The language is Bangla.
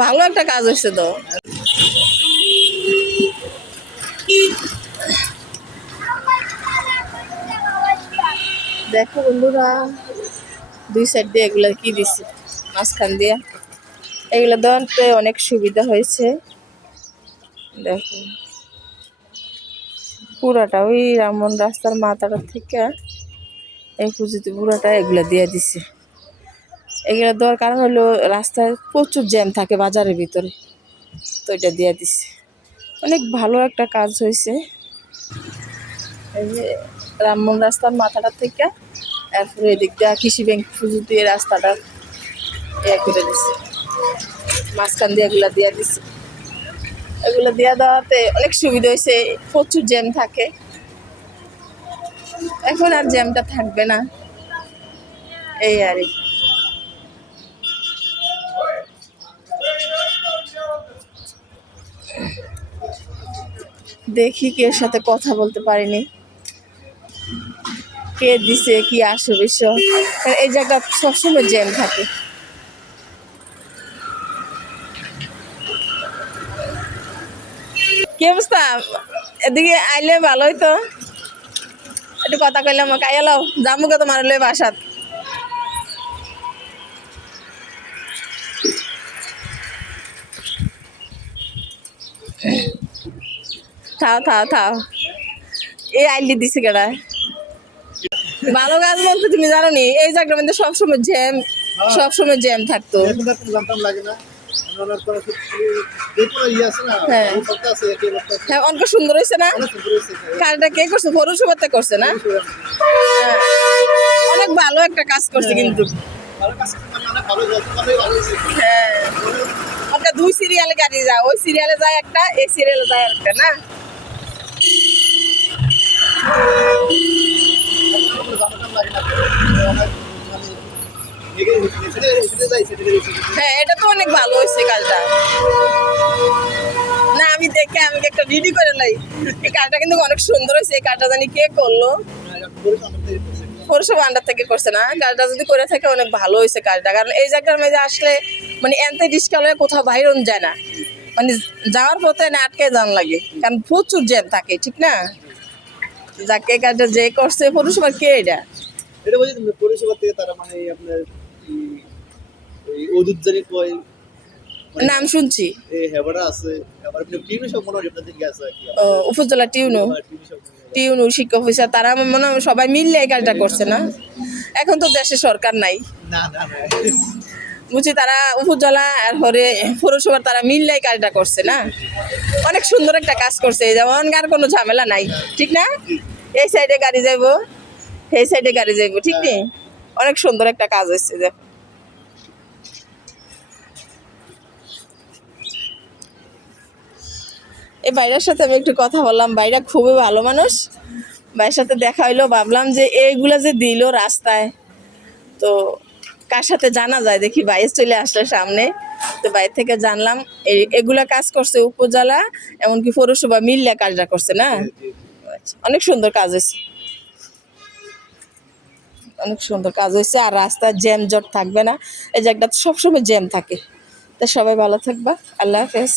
ভালো একটা কাজ হয়েছে তো। দেখো বন্ধুরা, দুই সাইড দিয়ে এগুলা কি দিছে? মাঝখান দিয়ে। এগুলো দেওয়াতে অনেক সুবিধা হয়েছে। দেখো। পুরাটা ওই রামন রাস্তার মাথাটা থেকে এই পুজোতে পুরাটা এগুলা দিয়ে দিছে। এগুলো দেওয়ার কারণ হলো রাস্তায় প্রচুর জ্যাম থাকে বাজারের ভিতরে। তো এটা দিয়ে দিছে। অনেক ভালো একটা কাজ হয়েছে। এই যে রামমোহন রাস্তার মাথাটা থেকে এরপরে এদিক দিয়ে কৃষি ব্যাংক পুজো দিয়ে রাস্তাটা ইয়ে করে দিছে। মাঝখান দিয়ে এগুলা দিয়ে দিছে। এগুলো দিয়ে দেওয়াতে অনেক সুবিধা হয়েছে। প্রচুর জ্যাম থাকে। এখন আর জ্যামটা থাকবে না। এই আর দেখি কে সাথে কথা বলতে পারিনি। কে দিছে, কি আসে বিশ্ব এই জায়গা সবসময় জ্যাম থাকে। কি অবস্থা? এদিকে আইলে ভালোই তো। একটু কথা কইলাম কাইলাও যামু কে তোমার লই বাসাত। থাও থাও থাও। এই আইলি দিছে কেডা? ভালো গাছ বলতে তুমি জানো নি এই জায়গার মধ্যে সবসময় জ্যাম সবসময় জ্যাম থাকতো। এখন তো এখন জানতাম লাগে না। আমরা করা এই পুরো ইয়ে হ্যাঁ। হ্যাঁ অনেক সুন্দর হয়েছে না? হয়েছে কাজটা কে করছে? পৌরসভাতে করছে না? হ্যাঁ। অনেক ভালো একটা কাজ করছে কিন্তু। মানে হ্যাঁ। দুই সিরিয়ালে গাড়ি যায় ওই সিরিয়ালে যায় একটা এই সিরিয়ালে যায় একটা না এখন জানতাম লাগে না অনেক মানে এগিয়ে গেছে সেটা সেটা যাই সেটা যাই হ্যাঁ এটা তো অনেক ভালো হয়েছে কাজটা। না, আমি দেখে, আমি একটা রেডি করে লাই। এই কাজটা কিন্তু অনেক সুন্দর হয়েছে। এই কাজটা জানি কে করল। পৌরসভা আন্ডার থেকে করছে না। কাজটা যদি করে থাকে, অনেক ভালো হয়েছে কাজটা। কারণ এই জায়গার মধ্যে আসলে মানে এনতে রিস্কা লয়ে কোথাও বাইরন যায় না। মানে যাওয়ার পথে না আটকে যান লাগে। কারণ প্রচুর জ্যাম থাকে, ঠিক না? যাকে কাজটা যে করছে পৌরসভার কে এটা? এটা বলছি তুমি পরিষেবা থেকে তারা মানে আপনার ওদুদ জানি কয় নাম শুনছি। উপজেলা টিউনো টিউনু শিক্ষক অফিসার তারা মনে সবাই মিললে এই কাজটা করছে না? এখন তো দেশে সরকার নাই। বুঝছি তারা উপজেলা আর হরে পৌরসভার তারা মিললে কাজটা করছে না? অনেক সুন্দর একটা কাজ করছে যেমন, আর কোনো ঝামেলা নাই। ঠিক না? এই সাইডে গাড়ি যাইব, এই সাইডে গাড়ি যাইব, ঠিক নেই অনেক সুন্দর একটা কাজ হয়েছে, দেখ। এই বাইরের সাথে আমি একটু কথা বললাম। বাইরা খুবই ভালো মানুষ। বাইরের সাথে দেখা হইল, ভাবলাম যে এইগুলা যে দিল রাস্তায়, তো কার সাথে জানা যায়? দেখি বাইরে চলে আসলে সামনে। তো বাইরে থেকে জানলাম এগুলা কাজ করছে উপজেলা এমনকি পৌরসভা মিললে কাজটা করছে না? আচ্ছা, অনেক সুন্দর কাজ হয়েছে। অনেক সুন্দর কাজ হয়েছে আর রাস্তার জ্যাম জট থাকবে না। এই জায়গাটা সবসময় জ্যাম থাকে। তা সবাই ভালো থাকবা। আল্লাহ হাফেজ।